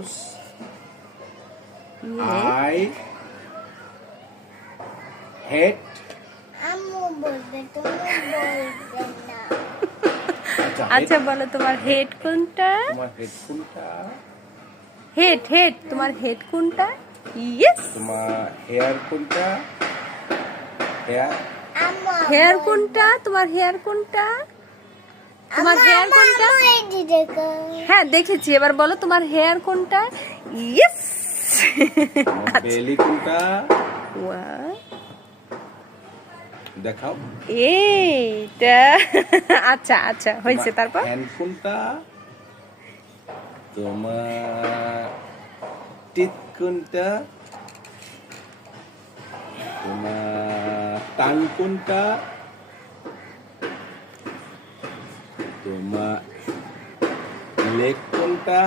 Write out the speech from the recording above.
nose. I head. আম্মু বলবে, তুমি বলবে না। আচ্ছা বলো তোমার হেড কোনটা? তোমার হেড কোনটা? হেড তোমার হেড কোনটা? ইয়েস। তোমার হেয়ার কোনটা? হেয়ার আম্মু হেয়ার কোনটা? তোমার হেয়ার কোনটা? তোমার হেয়ার কোনটা? এই দেখো। হ্যাঁ দেখেছি, এবার বলো তোমার হেয়ার কোনটা? ইয়েস। তোমার বেলি কোনটা? দেখাও। এইটা। আচ্ছা আচ্ছা হয়েছে, তারপর হ্যান্ড কোনটা? তোমার টিথ কোনটা? তোমার টাং কোনটা? তোমার লেগ কোনটা?